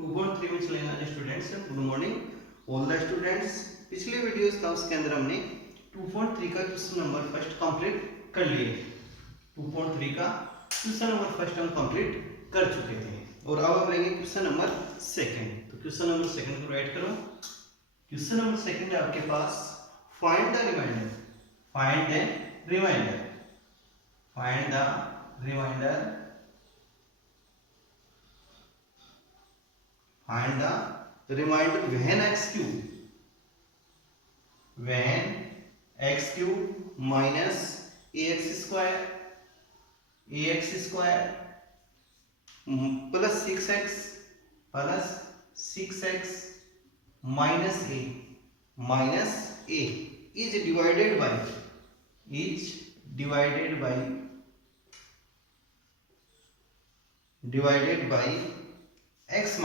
2.3 में चलेंगे आज students. Good morning all the students. पिछले वीडियोस था उसके अंदर हमने 2.3 का क्वेश्चन नंबर फर्स्ट कंप्लीट कर लिए। 2.3 का क्वेश्चन नंबर फर्स्ट हम कंप्लीट कर चुके थे और अब हम लेंगे क्वेश्चन नंबर सेकंड। तो क्वेश्चन नंबर सेकंड को राइट करो। क्वेश्चन नंबर सेकंड है आपके पास, find the remainder. Find the remainder. Find the remainder. Find the remainder when x cube minus ax square plus 6x minus a is divided by x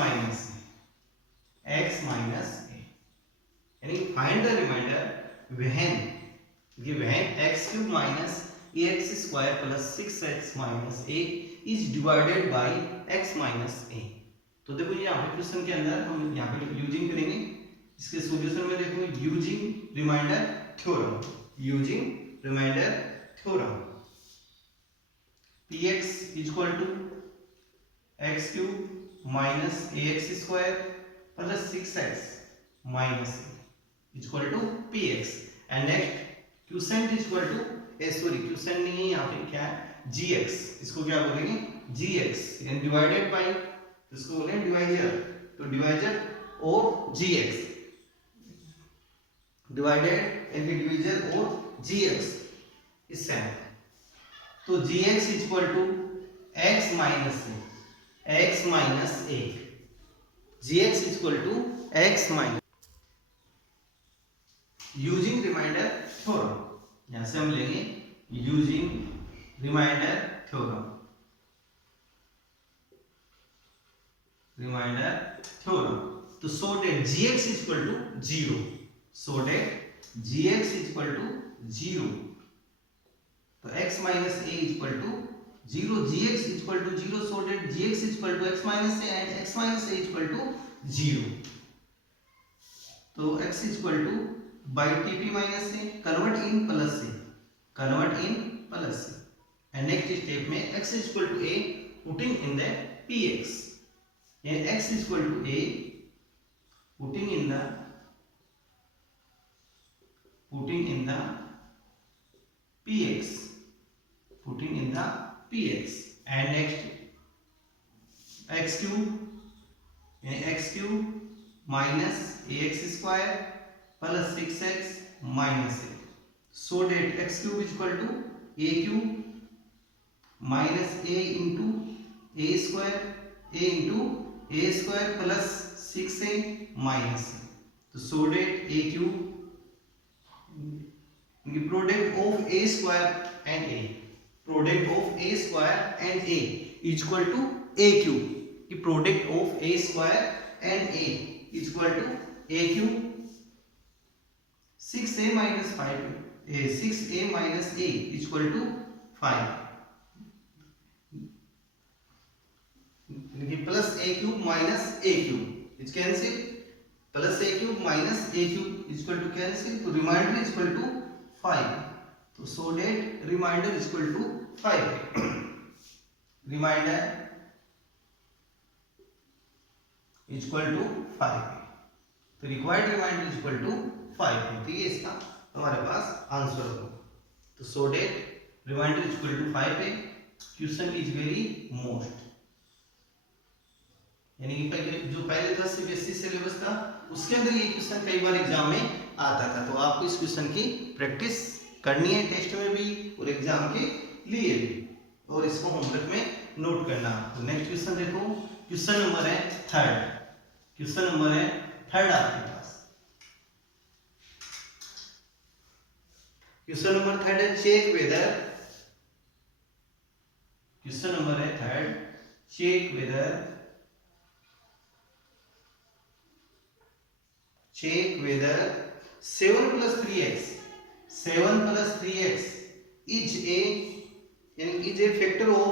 minus a, यानी find the remainder when x cube minus ax square plus 6x minus a is divided by x minus a। तो देखो यहाँ पे question के अंदर हम यहाँ पे यूजिंग करेंगे, इसके सॉल्यूशन में देखो using remainder theorem px equal to x cube minus ax square plus 6x minus a is equal to px and next question is equal to question नहीं है यहाँ पे, क्या है gx, इसको क्या बोलेंगे gx यानी डिवाइडेड बाय, इसको बोलेंगे डिवाइजर। तो डिवाइजर और gx, डिवाइडेड यानी डिवीजर और gx इससे। तो gx is equal to x minus a, gx is equal to x minus using remainder theorem. यहां से हम लेंगे यूजिंग रिमाइंडर थ्योरम। तो so that gx is equal to 0, तो x minus a is equal to 0, gx is equal to 0, so that gx is equal to x minus a and x minus a is equal to 0। तो x is equal to by tp minus a, convert in plus a, and next step में x is equal to a, putting in the px, and x is equal to a, putting in the px, and next x cube minus ax square plus 6x minus a, so that x cube is equal to a cube minus a into a square plus 6a minus a, तो so that a cube, product of a square and a is equal to a cube, the product of a square and a is equal to a cube, 6a minus 5, 6a minus a is equal to 5, plus a cube minus a cube is cancel, plus a cube minus a cube is equal to cancel, तो remainder is equal to 5, तो so that remainder is equal to 5 remainder is equal to 5, तो required remainder is equal to 5 है। तो ये इसका हमारे पास answer होगा। तो so that remainder is equal to 5 है। क्वेश्चन इज वेरी मोस्ट, यानी कि जो पहले था सीबीएसई सिलेबस था उसके अंदर ये क्वेश्चन कई बार एग्जाम में आता था, तो आपको इस क्वेश्चन की प्रैक्टिस करनी है टेस्ट में भी और एग्जाम के लिए भी, और इसको होमवर्क में नोट करना। तो नेक्स्ट क्वेश्चन देखो, क्वेश्चन नंबर है थर्ड आपके पास। क्वेश्चन नंबर थर्ड है चेक वेदर, क्वेश्चन नंबर है third, check whether 7 plus 3x is a factor of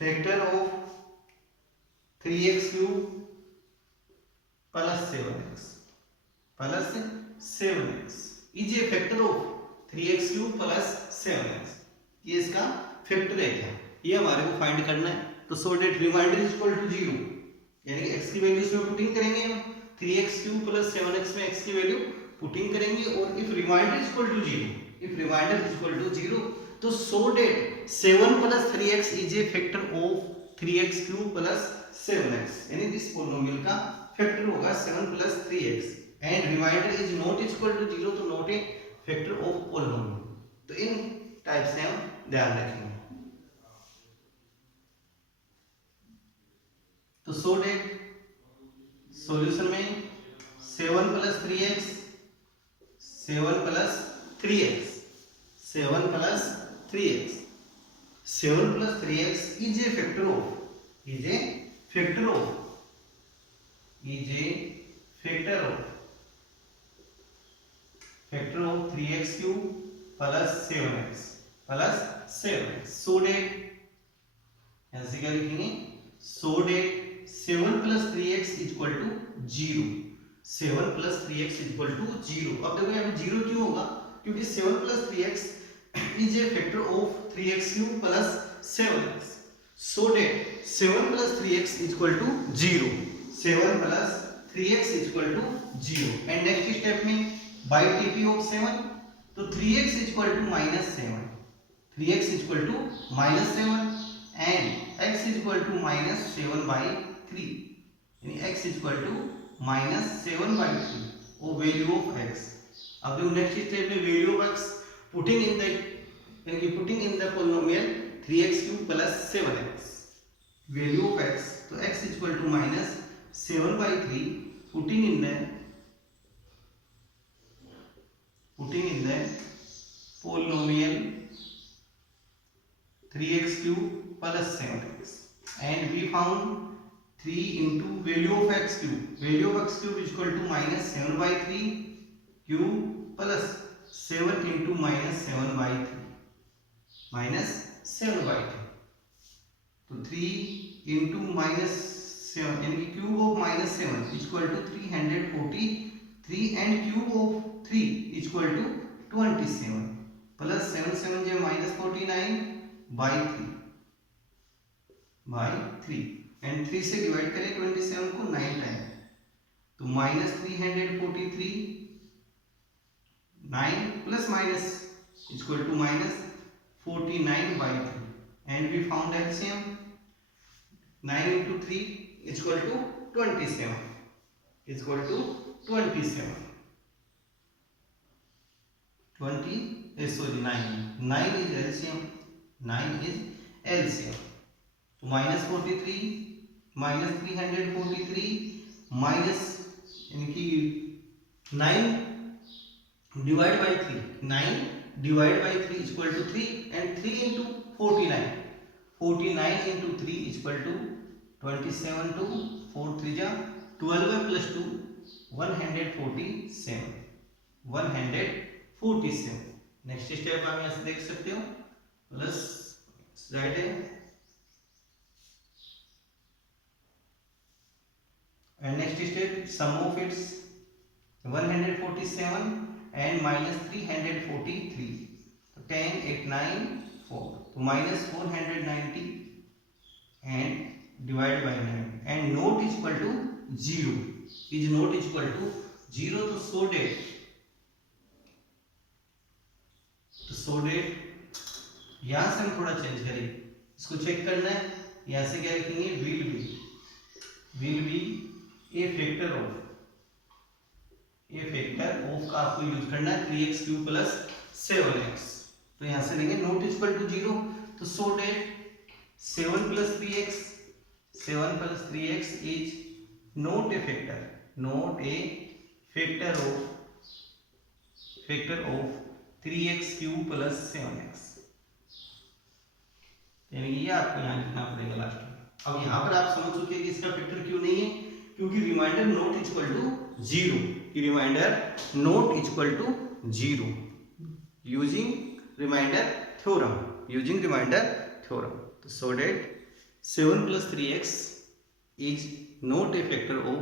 factor of 3x cube plus 7x is a factor of 3x cube plus 7x। ये इसका factor है क्या, ये हमारे को find करना है। तो so that remainder is equal to 0, यानी कि x की वैल्यू इसमें पुटिंग करेंगे हम, 3x क्यूब प्लस 7x में x की वैल्यू पुटिंग करेंगे, और if remainder is equal to 0, if remainder is equal to 0, तो so that 7 plus 3x is a factor of 3x cube plus 7x, यानी this polynomial का factor होगा 7 plus 3x, and remainder is not equal to 0, तो not a factor of polynomial. तो इन type से हम ध्यान रखेंगे। तो सो डेट सॉल्यूशन में 7 plus 3x 7 plus 3x 7 plus 3x 7 plus 3x is a factor of factor of 3x cube plus 7x। So that ऐसे क्या लिखेंगे, so that 7 plus 3x is equal to 0, 7 plus 3x is equal to 0। अब देखो यहाँ पे 0 क्यों होगा, क्योंकि 7 plus 3x is a factor of 3x cube plus 7x। So that 7 plus 3x is equal to 0, 7 plus 3x is equal to 0, and next step में by TP of 7, तो 3x is equal to -7, 3x is equal to -7 and x is equal to -7/3, यानी x is equal to -7/3 और value of x। अब जो next step में value of x putting in the polynomial 3x cube plus 7x, value of x, तो x is equal to -7/3 putting in the polynomial 3x cube plus 7x, and we found 3 into value of x cube is equal to -7/3 cube plus 7 into -7/3, तो 3 into -7, यानी cube of -7 is equal to 343, and cube of 3 is equal to 27, plus 7 7 J -49/3 and 3 से divide करें 27 को 9 time, तो -343 9 plus minus is equal to -49/3, and we found LCM 9 into 3 is equal to 27, is equal to 27 9 is LCM, 9 is LCM, तो -43 -343 minus यानी कि 9 divide by 3, 9 divide by 3 is equal to 3, and 3 into 49 into 3 is equal to 27, to 4 3 जा 12 plus 2 147। Next step आप यहाँ से देख सकते हो, प्लस राइट है, and next step sum of its 147 and -343, so 10 8 9 4, so -490 and divided by 9, and not is equal to 0, is not equal to 0, तो so date यहाँ से हम थोड़ा चेंज करेंगे, इसको चेक करना है, यहाँ से क्या लिखेंगे, will be A factor of का आपको यूज करना है 3x क्यूब प्लस 7x, तो यहां से लेंगे नॉट इक्वल टू 0, तो so that 7 plus 3x is not a factor of 3x cube plus 7x, यानी कि ये आपको यहां लिखना पड़ेगा लास्ट में। अब यहां पर आप समझ चुके हैं कि इसका फैक्टर क्यों नहीं है, क्योंकि remainder not equal to 0, remainder not equal to 0 using remainder theorem, तो so that 7 plus 3x is not a factor of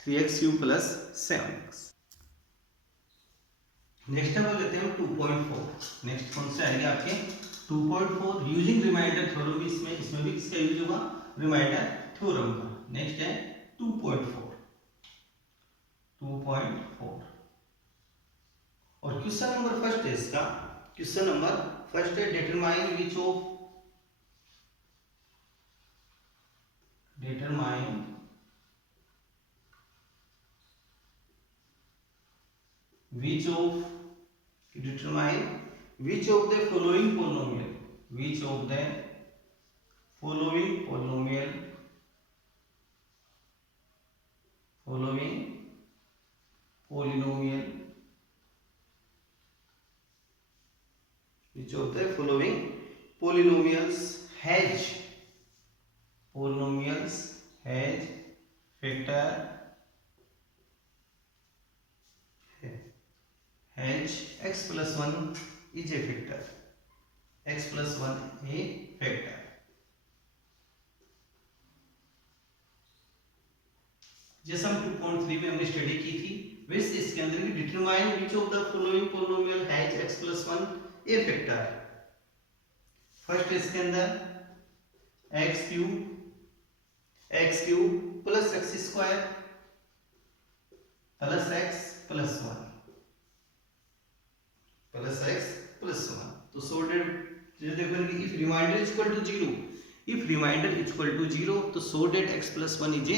3x cube plus 7x। Next हम लेते हैं 2.4। नेक्स्ट कौन से आएंगे आपके 2.4 यूजिंग रिमाइंडर थ्योरम। इसमें भी किसका यूज होगा, रिमाइंडर थ्योरम का। नेक्स्ट है 2.4 और क्वेश्चन नंबर फर्स्ट है इसका। क्वेश्चन नंबर फर्स्ट है determine which of which of the following polynomial polynomials has factor x plus 1 is a factor, जैसे हम 2.3 में हमने स्टडी की थी वैसे इसके अंदर भी determine which of the following polynomial has x plus 1 a factor. First इसके अंदर x cube plus x square plus x plus 1 तो सॉर्टेड देखो if remainder is equal to 0 तो sorted x plus 1 is a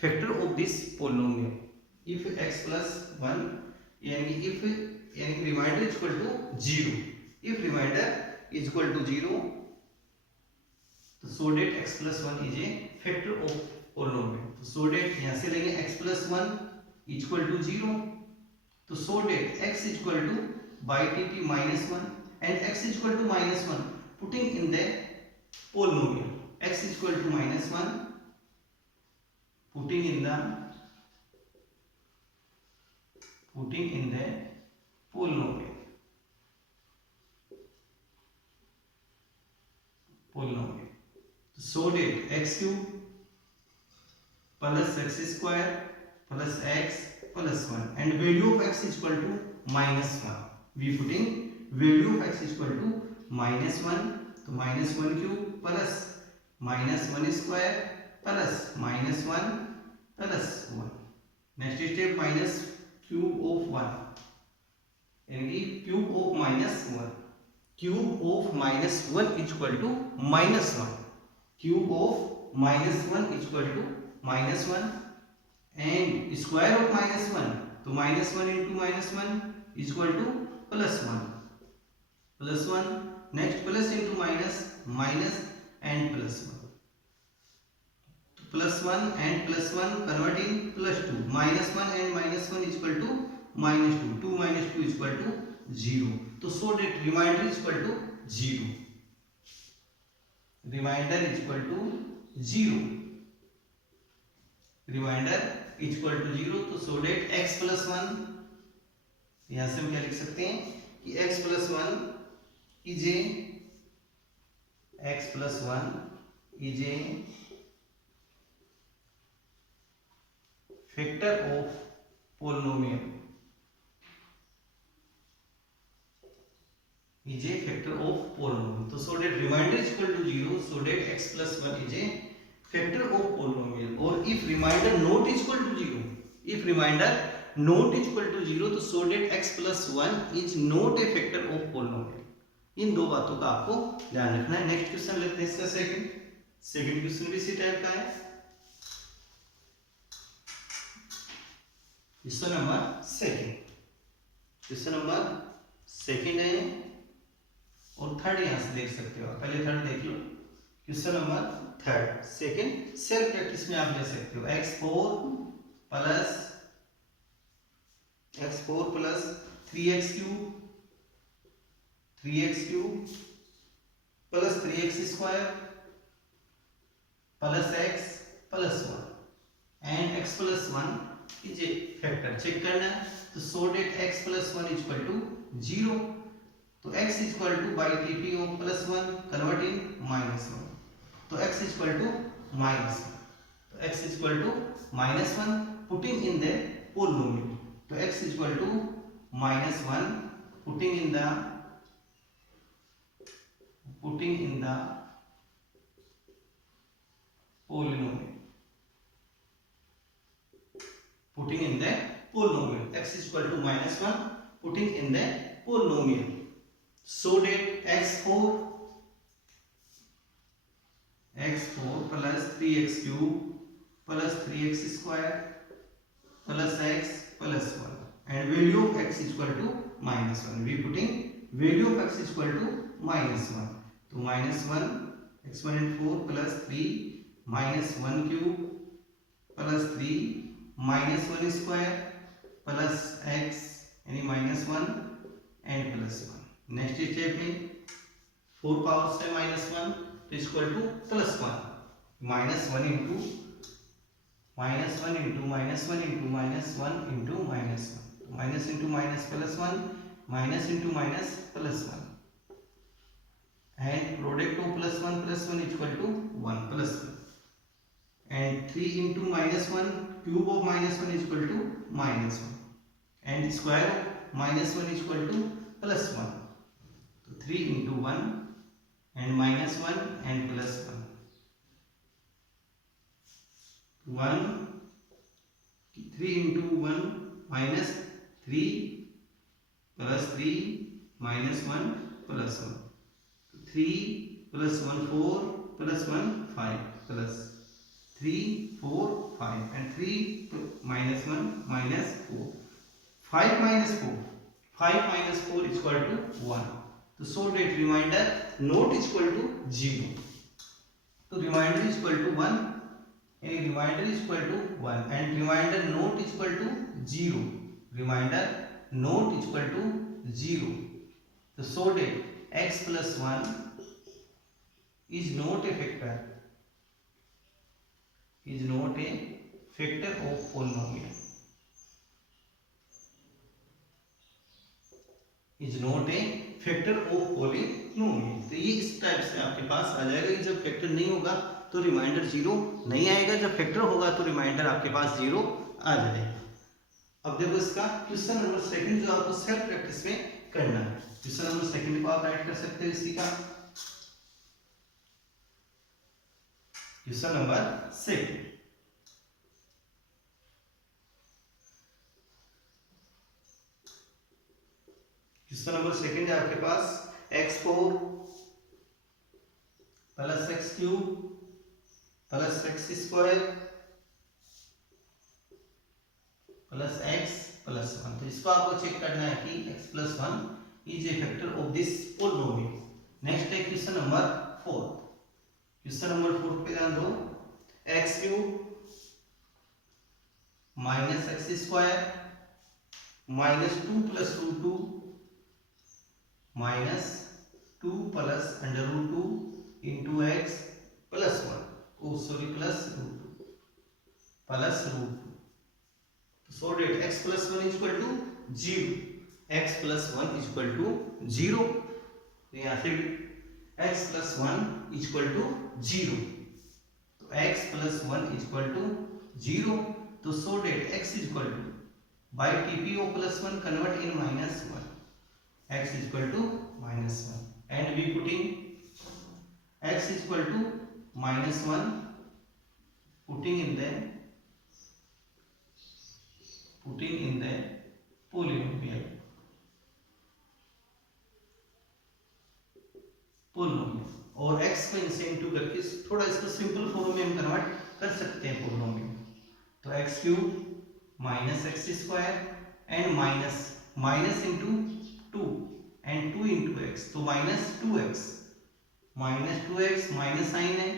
factor of this polynomial। if x plus 1 यानी remainder is equal to 0, if remainder is equal to 0 तो so that x plus 1 is a factor of polynomial। तो so that यहाँ से लेंगे x plus 1 is equal to 0 तो so that x is equal to by dt minus 1 and x is equal to minus 1 putting in the polynomial x is equal to minus 1 putting in the polynomial so that x cube plus x square plus x plus 1 and value of x is equal to minus 1 we putting value of x is equal to minus 1 तो minus 1 cube plus minus 1 square plus minus 1 plus 1। next step minus cube of 1 यानी cube of minus 1 is equal to minus 1 cube of minus 1 is equal to minus 1 and square of minus 1 तो minus 1 into minus 1 is equal to plus 1 next plus into minus and plus 1 plus 1 and plus 1 converting plus 2 minus 1 and minus 1 is equal to minus 2 minus 2 is equal to 0 तो so that remainder is equal to 0 remainder is equal to 0 तो so that x plus 1 यहाँ से हम क्या लिख सकते हैं कि x plus 1 is a factor of polynomial तो so that remainder is equal to 0 so that x plus 1 is a factor of polynomial और if remainder not equal to 0 तो so that x plus 1 is not a factor of polynomial। इन दो बातों का आपको ध्यान रखना है। नेक्स्ट क्वेश्चन लेते हैं इसका सेकंड क्वेश्चन भी इसी टाइप का है। क्वेश्चन नंबर सेकंड है और थर्ड यहां से देख सकते हो, पहले थर्ड देख लो। Question number third second self practice में आप ले सकते हो x4 plus 3x cube plus 3x square plus x plus 1 and x plus 1 is a factor check करना है। तो so that x plus 1 is equal to 0 तो x is equal to by dt of plus 1 converting minus 1 तो x equal to minus, तो x equal to -1 putting in the polynomial, तो x equal to -1 putting in the polynomial, putting in the polynomial, x is equal to -1 putting in the polynomial, so that x4 plus 3x cube plus 3x square plus x plus 1 and value of x is equal to -1. We putting value of x is equal to -1, तो -1 exponent 4 plus 3 minus 1 cube plus 3 minus 1 square plus x यानी -1 and plus 1. Next step में 4 power से -1 तो equal to +1, -1 into -1 into -1 into -1 into -1, minus into minus plus 1 minus into minus plus 1 and product of plus 1 equal to 1 plus 1 and 3 into -1 cube of -1 is equal to -1 and square of -1 is equal to +1, so 3 into 1 and -1 and plus 1, 3 into 1 minus 3 plus 3 minus 1 plus 1, 3 plus 1 4 plus 1 5 plus 3 4 5 and 3 minus 1 minus 4, 5 minus 4 is equal to 1, तो so that remainder not is equal to 0, तो remainder is equal to 1 and remainder is equal to 1 and remainder not is equal to 0, remainder not is equal to 0, तो so that x plus 1 is not a factor, is not a factor of polynomial, is not a factor of polynomial, तो ये इस type से आपके पास आ जाएगा कि जब factor नहीं होगा तो रिमाइंडर 0 नहीं आएगा, जब फैक्टर होगा तो रिमाइंडर आपके पास 0 आ जाएगा। अब देखो इसका क्वेश्चन नंबर सेकंड जो आपको सेल्फ प्रैक्टिस में करना है, क्वेश्चन नंबर सेकंड को आप राइट कर सकते हो इसी का, question number second, question number second है आपके पास x4 plus x cube plus x square plus x plus 1, तो इसको आपको चेक करना है कि x plus 1 is a factor of this polynomial. Next है क्वेश्चन नंबर 4, क्वेश्चन नंबर 4 पे ध्यान दो, x cube minus x square minus 2 plus root 2 minus 2 plus under root 2 into x plus 1, oh sorry plus root 2 plus root 2, so that x plus 1 is equal to 0, x plus 1 is equal to 0, तो यहाँ से x plus 1 is equal to 0, तो x plus 1 is equal to 0, तो so that x is equal to by TPO plus 1 convert in minus 1, x is equal to minus 1 and we putting x is equal to minus 1 putting in the polynomial और x को इनसे into करके थोड़ा इसको simple form में हम convert कर सकते हैं पोलिनोमियल, तो x cube minus x square and minus into 2 and 2 into x, तो माइनस 2x माइनस साइन है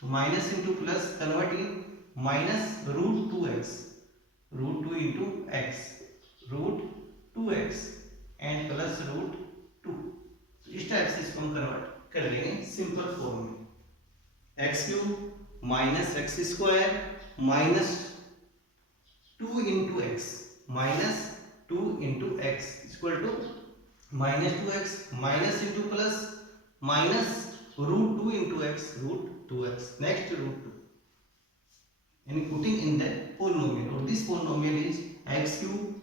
तो minus into plus convert in minus root 2x root 2 into x root 2x and plus root 2, इस type से इसको हम convert कर लेंगे simple form में, x cube minus x square minus 2 into x equal to minus 2x minus into plus minus root 2 into x, root 2x. Next root 2. And putting in the polynomial, or this polynomial is x cube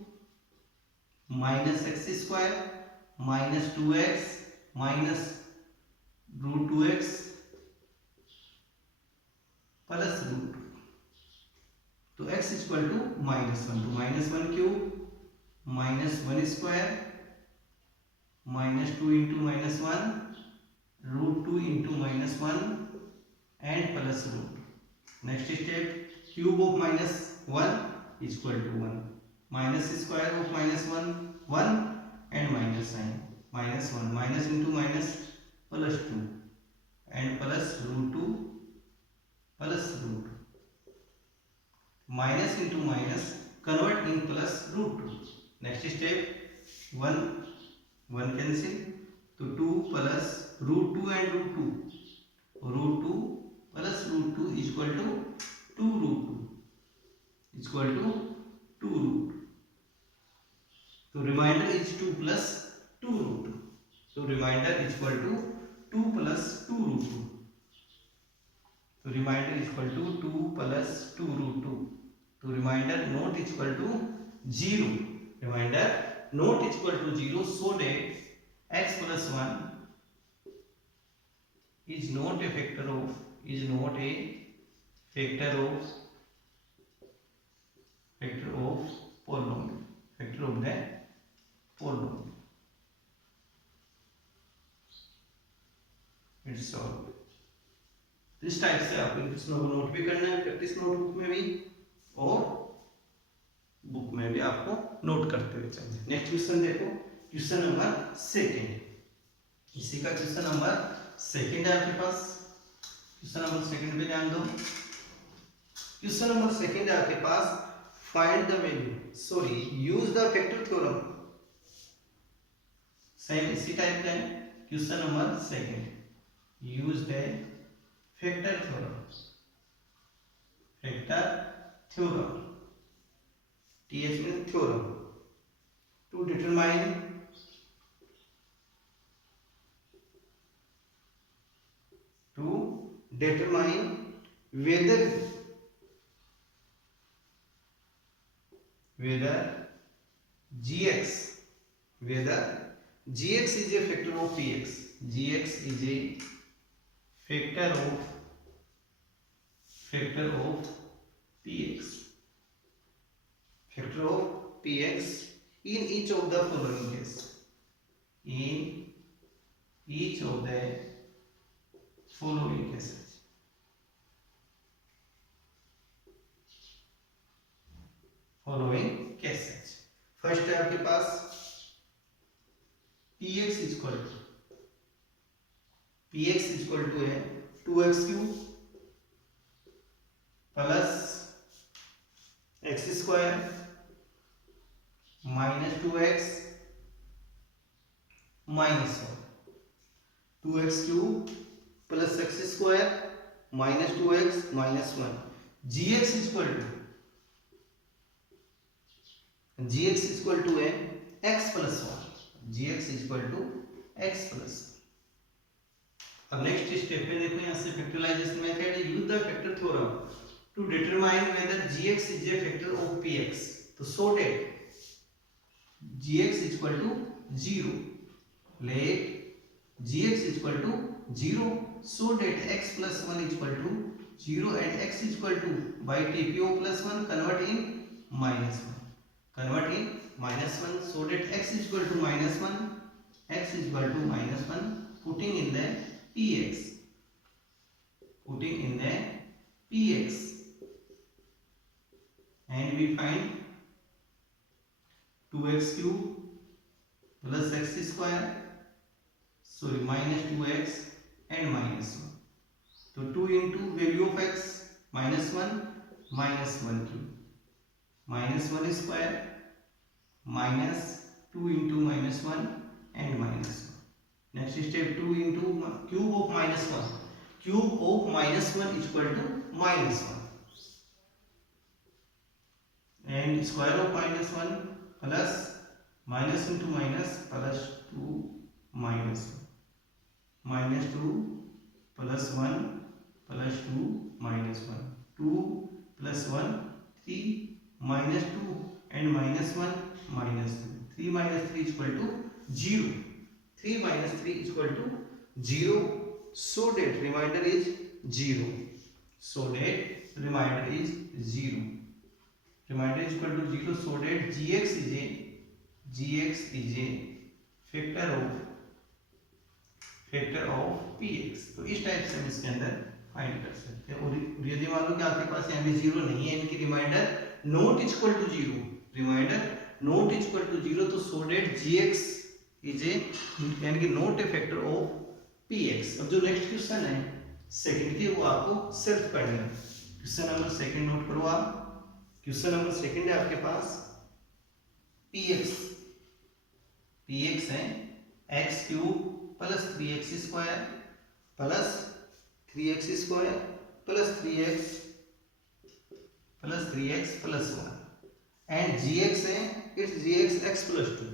minus x square minus 2x minus root 2x plus root 2. So x is equal to minus 1. To minus 1 cube minus 1 square minus 2 into minus 1 root 2 into minus 1 and plus root. Next step, cube of minus 1 is equal to 1. Minus square of minus 1, 1 and minus sign. Minus 1, minus into minus plus 2 and plus root 2 plus root 2. Minus into minus convert in plus root 2. Next step, 1 cancel. So 2 plus root 2 and root 2. Root 2 plus root 2 is equal to 2 root 2. Is equal to 2 root 2. So remainder is 2 plus 2 root 2. So remainder is equal to 2 plus 2 root 2. So remainder is equal to 2 plus 2 root 2. So remainder not equal to 0. Remainder not equal to 0, so that x plus 1 is not a factor of polynomial. Factor of the polynomial. It's solved. इस type से आपको इन प्रश्नों को note भी करना है practice notebook में भी और बुक में भी आपको नोट करते हुए चलना है। नेक्स्ट क्वेश्चन देखो, क्वेश्चन नंबर सेकंड। इसी का क्वेश्चन नंबर सेकंड है आपके पास। क्वेश्चन नंबर सेकंड पे ध्यान दो। क्वेश्चन नंबर सेकंड है आपके पास, find the value, use the factor theorem. Same इसी टाइप का है। Question number second, use the factor theorem, TH means theorem, to determine whether gx is a factor of px. Gx is a factor of px. Factor of px in each of the following case. In each of the following cases. First है आपके पास px is equal to है 2x cube plus x square minus 2x minus 1, 2x cube plus x square minus 2x minus 1। gx equal to है x plus 1। gx equal to x plus. अब next step में देखो, यहाँ से factorization method है, use the factor theorem to determine whether gx is a factor of px। तो so that gx equal to 0, let gx equal to 0, so that x plus 1 equal to 0 and x equal to by TPO plus 1 convert in minus 1. Convert in minus 1, so that x equal to minus 1, x equal to minus 1, putting in the px. And we find 2x cube plus x square, sorry, minus 2x and minus 1. So 2 into value of x minus 1 cube minus 1 square minus 2 into minus 1 and minus 1. Next step, 2 into cube of minus 1. Cube of minus 1 is equal to minus 1 and square of minus 1 plus minus into minus plus 2 minus 1 minus 2 plus 1 plus 2 minus 1, 2 plus 1 3 minus 2 and minus 1 minus 2, 3 minus 3 equal to 0, 3 minus 3 equal to 0, so that remainder is 0, so that remainder is 0, remainder is equal to 0, so that gx is a factor of px। तो इस type से हम इसके अंदर find कर सकते हैं। और यदि मान लो कि आपके पास यहाँ पे 0 नहीं है, इनकी remainder not equal to 0, remainder not equal to 0, तो so that gx is a यानी कि not a factor of px। अब जो नेक्स्ट क्वेश्चन है सेकंड की, वो आपको सेल्फ करना है। क्वेश्चन नंबर सेकंड नोट करो आप। क्वेश्चन नंबर सेकंड है आपके पास px है x cube plus 3x square plus 3x square plus 3x plus 1 and gx है it's gx x plus 2,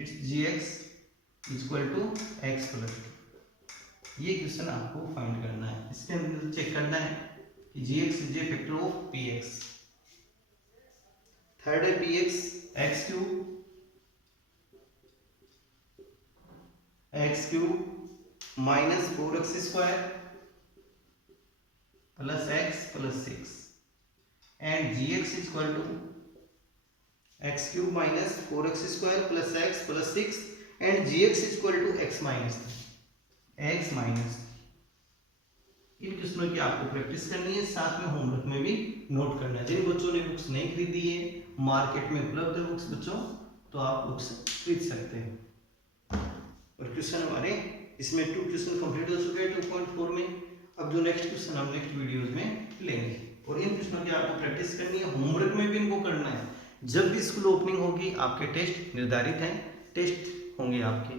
it's gx equal to x plus 2। ये question आपको find करना है। इसके अंदर चेक करना है कि gx is a factor of px। Third है px x cube minus 4x square plus x plus 6 and gx equal to x cube minus 4x square plus x plus 6 and gx equal to x minus. इन क्वेश्चनों की आपको practice करनी है, साथ में homework में भी नोट करना है। जिन बच्चों ने बुक्स नहीं खरीदी है, मार्केट में उपलब्ध है बुक्स बच्चों, तो आप बुक्स खरीद सकते हैं। और क्वेश्चन हमारे इसमें 2 क्वेश्चन कंप्लीट हो चुके हैं 2.4 में। अब जो नेक्स्ट क्वेश्चन हम नेक्स्ट वीडियोस में लेंगे, और इन क्वेश्चनों की आपको प्रैक्टिस करनी है, होमवर्क में भी इनको करना है। जब भी स्कूल ओपनिंग होगी आपके टेस्ट निर्धारित हैं, टेस्ट होंगे आपके।